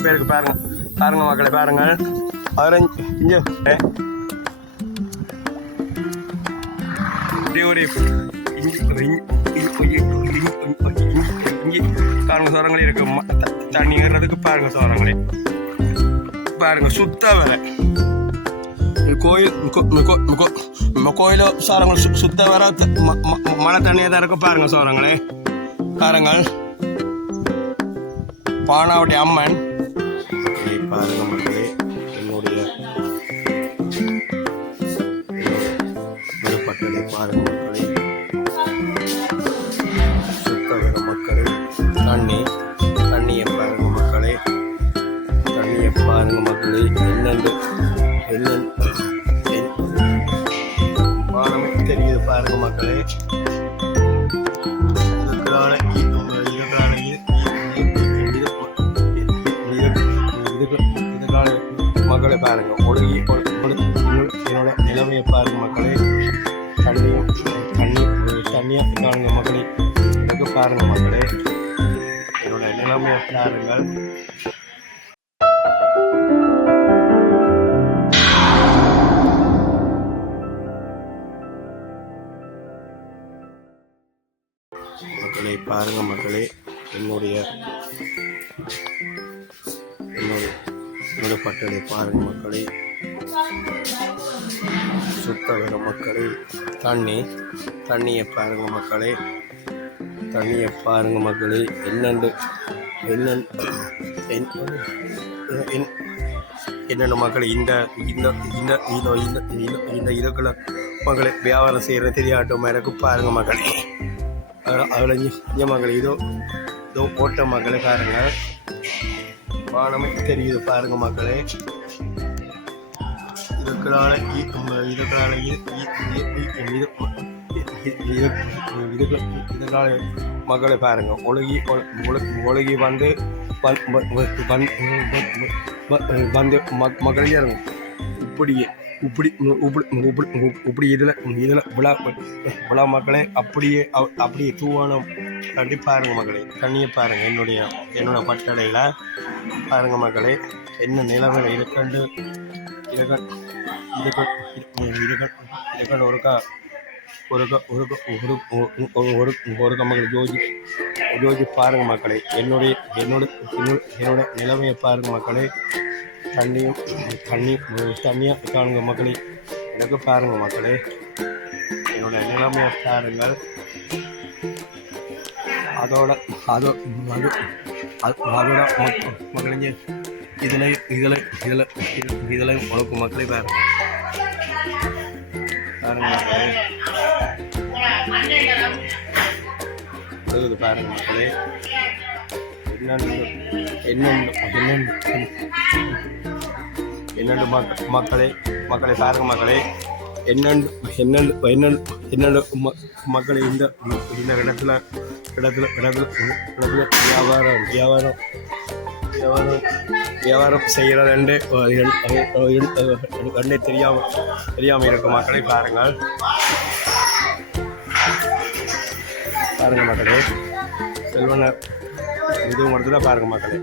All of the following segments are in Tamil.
பேருக்கு பாருங்க. பாருங்க மக்களை பாருங்க. அதில் இங்கே இப்படி ஒரு பாருங்க சோரங்களே இருக்கு. தண்ணி ஏறுறதுக்கு பாருங்க சோரங்களே. பாருங்க சுத்த வர கோயில் கோயிலோ சோரங்கள் சுத்த வர ம- ம- மழை தண்ணியாக தான் இருக்கு பாருங்க சோரங்களே. பாருங்கள். பானாவட்டி அம்மன். மக்களே பாருங்க மக்களே. என்னுடைய விருப்பத்தை பாருங்க மக்களே. சுத்த மக்களே. தண்ணி தண்ணியை பாருங்க மக்களே. தண்ணியை பாருங்க மக்களே. என்னென்று என்னென்று பானம் தெரியுது பாருங்க மக்களே. பாருங்க. ஒழுகி என்னோட நிலைமையை பாருங்க மக்களே. தண்ணியும் தண்ணி தண்ணியாக காணுங்க மக்களே. எனக்கு பாருங்க மக்களே. என்னோட நிலைமையை பாருங்கள். மக்களை பாருங்க மக்களே. என்னுடைய என்னுடைய என்னுடைய பட்டடை பாருங்க மக்களே. சுத்த வர மக்களே தண்ணி தண்ணியை பாருங்க மக்களே. தண்ணியை பாருங்க மக்களே. என்னென்று என்னென்ன என்னென்ன மக்களே இந்த இந்த இந்த இந்த இந்த இந்த இதுக்குள்ள மக்களை வியாபாரம் செய்கிற தெரியாட்டும்? எனக்கு பாருங்க மக்களை. அதில் இங்கே மக்களை இதோ இதோ ஓட்ட மக்களை பாருங்கள் வானமே தெரியுது பாருங்க மக்களே. இதுக்குறான இதுக்குறான இதுக்கான மக்களை பாருங்க. ஒழுகி ஒழுகி வந்து வந்து மக் மகளே இருங்க இப்படியே இப்படி இப்படி இப்படி இதில் இதில் விழா விழா மக்களே அப்படியே அப்படியே தூவானம் அப்படி பாருங்கள் மக்களே தண்ணியை பாருங்கள் என்னுடைய என்னோடய பட்டடையில் பாருங்கள் மக்களே என்ன நிலவில் இருக்கண்டு இதுக்கு இதுக்கு ஒருக்கா ஒரு ஒரு ஒரு ஒருக்கா மக்கள் ஜோதி ஜோதி பாருங்க மக்களே என்னுடைய என்னோட என்னோட என்னோட நிலைமையை பாருங்க மக்களே தண்ணியும் தண்ணி தண்ணியாக காணுங்க மக்களே எனக்கு பாருங்க மக்களே என்னோட நிலைமையை பாருங்கள். அதோட அதோ அது அதோட மக்- மக்களிங்க இதில் இதில் இதில் இதில் உனக்கு மக்களே பாருங்க பாருங்க மக்களே? இது பாருங்க மக்களே. என்னென்னு என்னென்னு என்னென்னு என்னென்று மக்களே மக்களை பாருங்க மக்களே. என்னென்று என்னென்று என்னென்று என்னென்று ம மக்களை இந்த இந்த இடத்துல இடத்துல இடத்துல இடத்துல வியாபாரம் வியாபாரம் வியாபாரம் வியாபாரம் செய்கிறதுண்டு கண்டே தெரியாமல் தெரியாமல் இருக்கும் மக்களை பாருங்கள். பாருங்கள் மக்களே. செல்வனர் இதுவும் மட்டும் தான் பாருங்க மக்களே.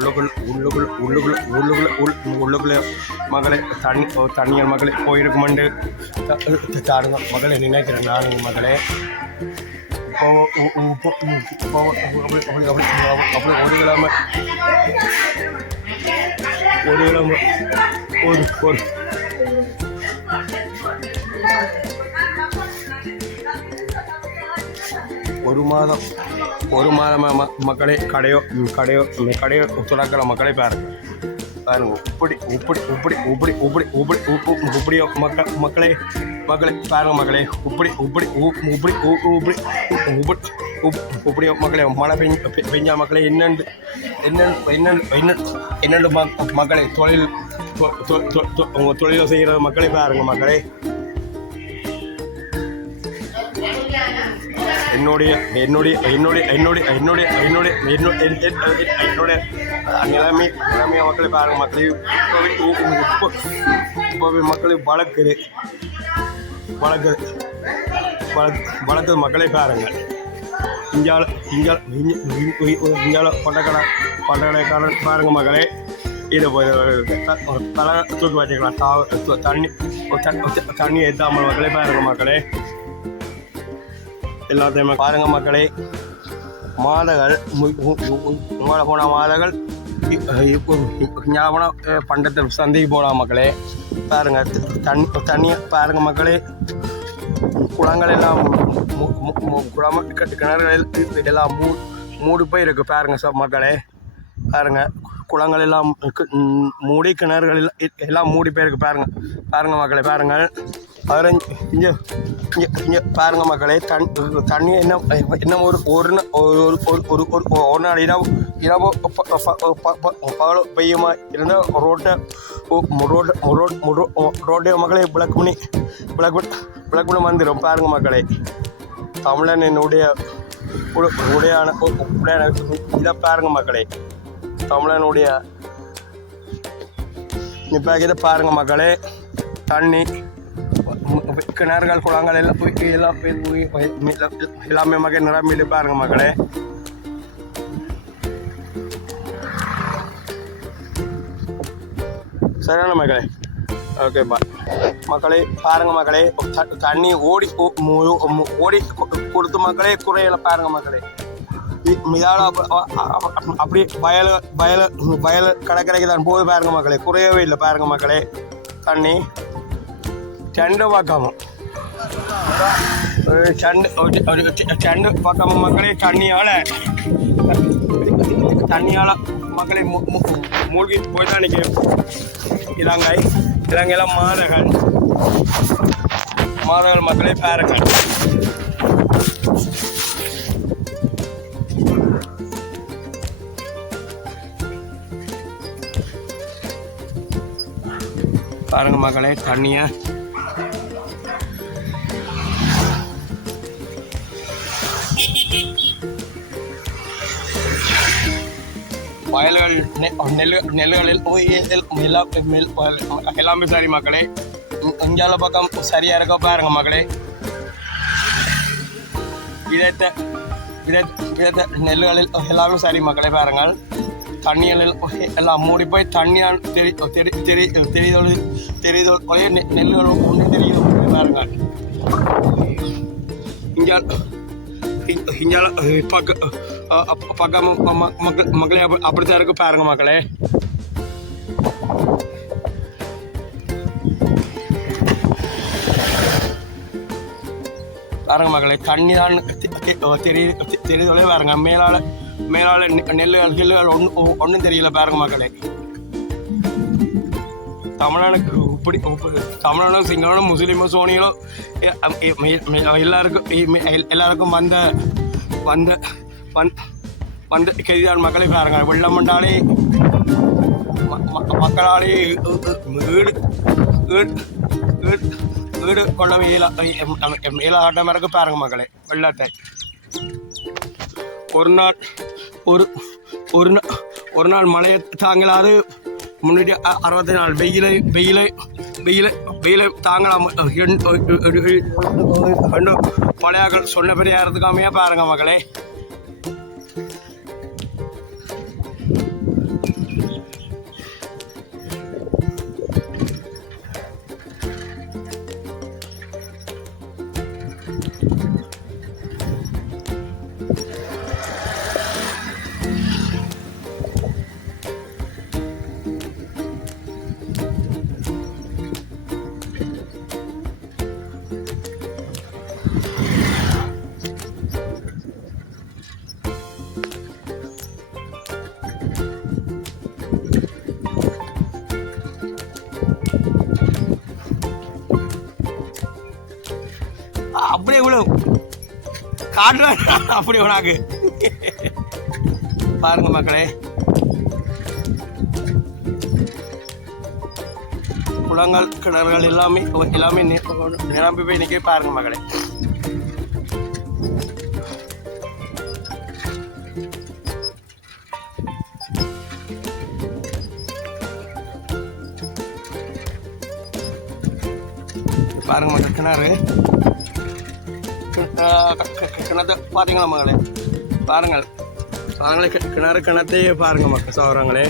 உள்ளுக்குள் உள்ளுக்குள் உள்ளுக்குள் உள்ளுக்குள்ள உள் உள்ளுக்குள்ளே மகளே தண்ணி ஓ, மகளே போயிருக்குமெண்டு தாருங்க. மகளே நினைக்கிறேன் நான் மகளே. ஒரு கிழமை ஒரு கிழமை ஒரு ஒரு. ஒரு மாதம் ஒரு மாதமாக மக்களே கடையோ கடையோ கடையோ சுடாக்கிற மக்களே பாருங்க பாருங்க இப்படி இப்படி இப்படி இப்படி இப்படி இப்படி உப்பு இப்படியோ மக்கள் மக்களே மக்களே பாருங்க மக்களே இப்படி இப்படி உ- இப்படி உ- உ- இப்படி இப்படி இப்படியோ மக்களே மழை பெஞ்ச பெஞ்சா மக்களே என்னென்று என்னென்று என்னென்று என்னென்று மக்களே தொழில் உங்கள் தொழிலை செய்கிற மக்களே பாருங்க மக்களே. என்னுடைய என்னுடைய என்னுடைய என்னுடைய என்னுடைய என்னுடைய என்னுடைய என்- என்- என்னுடைய நிலைமை நிலைமைய மக்களை பாருங்க மக்களை. இப்போவே இப்போ இப்போவே மக்களை வளர்க்குது. வளர்க்குது. வளர்க்கு வளர்க்குது மக்களை பாருங்க. இந்தியாவில் இந்தியா இந்தியாவில் கொண்டக்கடை பல்கலைக்கழகம் பாருங்க மகளே இது தலை தூக்கி வச்சுக்கலாம். தண்ணி தண்ணி ஏற்றாமல் மக்களே பாருங்க மக்களே. எல்லாத்தையுமே பாருங்க மக்களே. மாதகள் உங்களை போன மாதங்கள் ஞாபகம் பண்டத்தில் சந்தைக்கு போகலாம் மக்களே. பாருங்க தண்ணி தண்ணி பாருங்க மக்களே. குளங்கள் எல்லாம் மு- குளம் க- கிணறுகள் எல்லாம் மூ மூடி போய் இருக்குது பாருங்க சார் மக்களே. பாருங்க குளங்கள் எல்லாம் மூடி கிணறுகள் எல்லாம் மூடி போயிருக்கு பாருங்க. பாருங்க மக்களே பாருங்கள். பதினஞ்சு இங்கே இங்கே இங்கே பாருங்க மக்களே தண் தண்ணி என்ன என்ன ஒரு ஒரு நா- ஒரு ஒரு ஒரு ஒரு நாள் இரவு இரவு ப- பெய்யுமா இருந்தால் ரோட்டை ரோட் ரோட் ரோட்டை மக்களே விளக்கு பண்ணி விளக்கு பண்ணி- விளக்கு பண்ணி வந்துடும் பாருங்க மக்களே. தமிழன் என்னுடைய உடையான உடையான இதை பாருங்க மக்களே. தமிழனுடைய இப்போ இதை பாருங்க மக்களே. தண்ணி கிணறுகள் குளங்கள் எல்லாம் போய் எல்லாம் போய் போய் எல்லாமே மகன் நிரம்பிட்டு பாருங்க மக்களே சரியான மக்களே ஓகே பா மக்களே பாருங்க மக்களே தண்ணி ஓடி ஓடி கொடுத்து மக்களே குறையில பாருங்க மக்களே இ- அப்படி வயல் வயல் வயல் கடற்கரைக்கு தான் போது பாருங்க மக்களே குறையவே இல்லை பாருங்க மக்களே தண்ணி ചണ്ട് പക്കാമോ ഒരു ചണ്ട് ഒരു ഒരു ചണ്ട് പക്കാമോ മക്കളെ തണ്ണിയാളെ தண்ணியால மக்களை மூ- மூ- மூழ்கி போய் தான் நிற்கும் இலங்கை இலங்கையில மாதகள் மாதகள் மக்களை பாருங்கள் பாருங்க மக்களை தண்ணியை வயல்கள் நெல் நெல்களில் எல்லா நெல் எல்லாமே சரி மக்களே. இங்கால பக்கம் சரியா இருக்க பாருங்க மக்களே. விதைத்த விதை விதைத்த நெல்களில் எல்லாமே சரி மக்களே பாருங்கள் தண்ணிகளில் எல்லாம் மூடி போய் தண்ணியால் தெரி தெரி தெரி தெரிதொழு தெரிதொழு ஒரே நெ- நெல்லுகள் ஒன்று தெரியுது பாருங்கள் இங்கே இங்கால பக்க பக்கம் மக்கள் மக்களே அப்படி அப்படித்தான் இருக்கு பாருங்க மக்களே. பாருங்க மக்களே தண்ணி தான் தெரியுது தெரியுதோலே பாருங்க. மேலால மேலால நெ- நெல்லுகள் கில்லுகள் ஒன்றும் ஒன்றும் தெரியல பாருங்க மக்களே. தமிழனுக்கு இப்படி தமிழனும் சிங்களனும் முஸ்லீமும் சோனிகளும் எல்லாருக்கும் எல்லாருக்கும் வந்த வந்த வந் வந்து கெதிதான் மக்களை பாருங்க வெள்ளம் வந்தாலே மக்களாலே வீடு வீடு வீடு வீடு கொள்ள மேலாட்ட இருக்கு பாருங்க மக்களை. வெள்ளத்தை. ஒரு நாள் ஒரு ஒரு நாள் ஒரு நாள் மழையை தாங்கலாது. முன்னூற்றி அறுபத்தி நாலு வெயிலை வெயிலை வெயிலை வெயிலை தாங்கலாம். ரெண்டு பழையாக்கள் சொன்ன பெரிய பெரியாரத்துக்காமையா பாருங்க மகளே அப்படியே இவ்வளோ காட்டுறேன் அப்படி உனக்கு. பாருங்க மக்களே. குளங்கள் கிணறுகள் எல்லாமே எல்லாமே நிரம்பி போய் நிற்க பாருங்க மகளே பாருங்க மக்கள் கிணறு. கிணத்தை பார்த்தீங்களா மகளே பாருங்கள் பாருங்களே கி- கிணறு கிணத்தையே பாருங்க மக்கள் சோரங்களே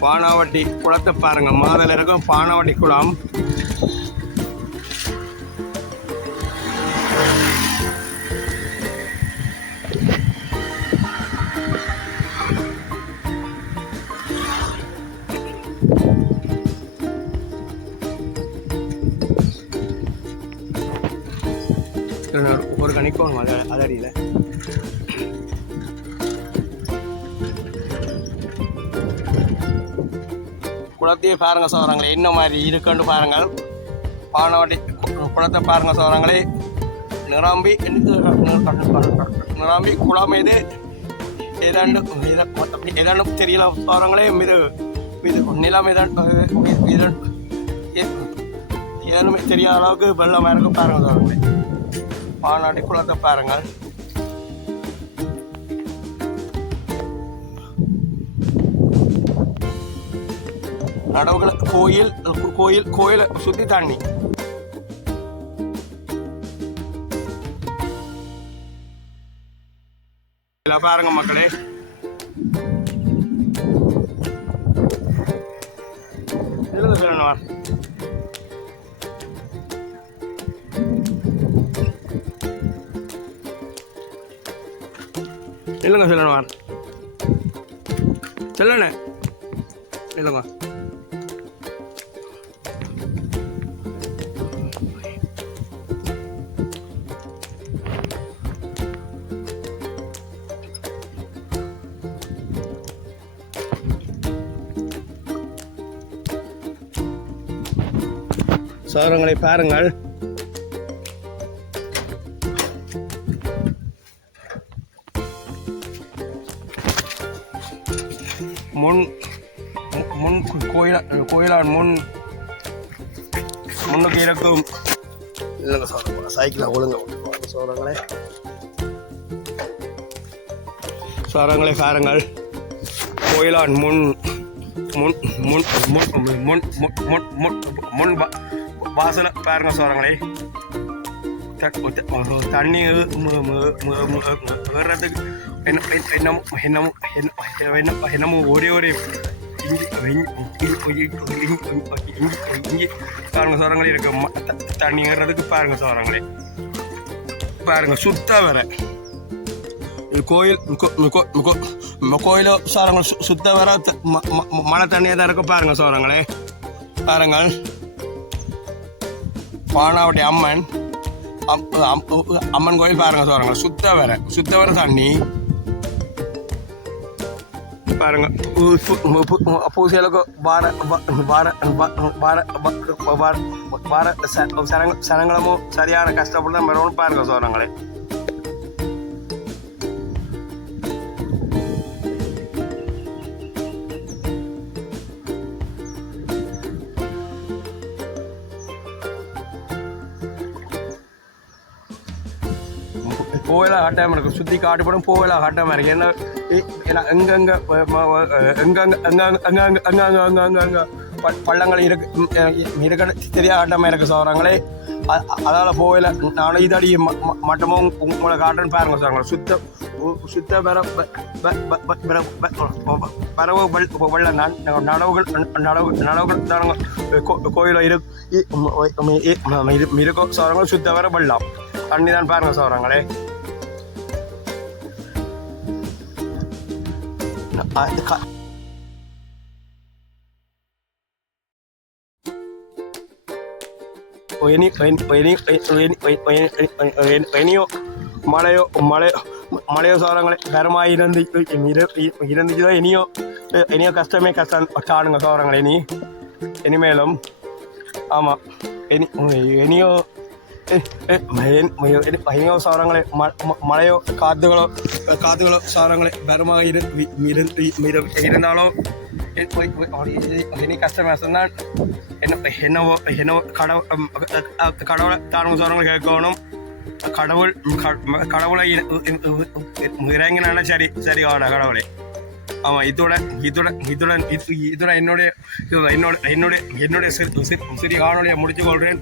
பானாவட்டி குளத்தை பாருங்க மாதல் இருக்கும் பானாவட்டி குளம் நான் கணிக்கணும் அத அதடியில் குளத்தையே பாருங்க சோதரங்களே என்ன மாதிரி இருக்குன்னு பாருங்கள் பானவட்டி குளத்தை பாருங்க சோறாங்களே நிரம்பி நிரம்பி குளம் இது ஏதாண்டு ஏதாண்டும் தெரியல சோறாங்களே மீது மீது நிலம் ஏதாண்டு ஏதாண்டுமே தெரியாத அளவுக்கு வெள்ளமாக இருக்கும் பாருங்க சோறாங்களே பானாட்டி குளத்தை பாருங்கள் நடவுகள் கோயில் கோயில் கோயிலை சுத்தி தண்ணி பாருங்க மக்களே. எழுத சொல்லணும் இல்லைங்க சொல்லணும் சொல்லண்ணே இல்லைங்க சோரங்களை பாருங்கள். இருக்கும் இல்லைங்க சார் சைக்கிளை ஒழுங்க சோரங்களே சோரங்களே பாருங்கள் கோயிலான் முன் முன் முன் முன் முன் முன் முன் முன் வாசல பாருங்க சோரங்களே தண்ணி என்ன என்னமோ என்னமோ என்ன என்ன என்னமோ ஒரே ஒரே பாருங்க சோரங்களே இருக்கு. ம- தண்ணி ஏறுறதுக்கு பாருங்க சோரங்களே. பாருங்க சுத்தா வர கோயில் கோ- சோரங்கள் சுத்த வர ம- ம- மழை தண்ணியாக தான் இருக்கும் பாருங்க சோரங்களே. பாருங்கள் பானாவட்டி அம்மன் அம்- அம்- அம்மன் கோயில் பாருங்க சோரங்கள். சுத்த வர சுத்த வர தண்ணி. பாருங்க. பூசைகளுக்கு வார வார வார வார சரங்க சரங்களமும் சரியான கஷ்டப்பட்டு நம்ம பாருங்க சொல்கிறாங்களே ஹட்டாமல் இருக்கும் சுற்றி காட்டு படம் போகல ஹட்டாமல் இருக்கும் ஏன்னா ஏன்னா எங்கெங்கே எங்கங்க எங்கங்க எங்கங்க அங்கங்க அங்கங்க பள்ளங்கள் இருக்கு இருக்க தெரியா ஆட்டமாக இருக்க சொல்கிறாங்களே அதால் போகல நானும் இதாடி மட்டமும் உங்களை காட்டுன்னு பாருங்க சொல்கிறாங்க சுத்த சுத்த பறவை வெள்ள நடவுகள் நடவு நடவுகள் தானுங்க கோயிலில் இருக்கு சொல்கிறாங்க சுத்த வர வெள்ளம் தண்ணி தான் பாருங்க சொல்கிறாங்களே I, வெனி வெனி வெனியோ மழையோ மழையோ மழையோ சோரங்களே கரமாக இருந்து இருந்துச்சுதோ இனியோ இனியோ கஷ்டமே கஷ்டம் காணுங்க சோரங்களே இனி இனிமேலும் ஆமாம் இனி இனியோ ഭയങ്കര സാധനങ്ങളെ മഴയോ കാറ്റുകളോ കാറ്റുകളോ സാധനങ്ങളെ ഭരമായി ഇരുന്നാളോ അതിന് കസ്റ്റമേഴ്സ് എന്നാൽ എന്നോ എന്നോ കട കടവളെ കാണുന്ന സാധനങ്ങൾ കേൾക്കണം കടവുൾ കടവുളെ இறங்கினாலும் சரி சரி வாடா கடவுளே ஆமாம் இதோட இதோட இதோட இதோட என்னுடைய என்னோட என்னுடைய என்னுடைய சிறு சிறு காணொலியை முடிச்சு கொள்கிறேன்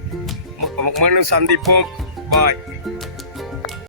மீண்டும் சந்திப்போம். பாய்.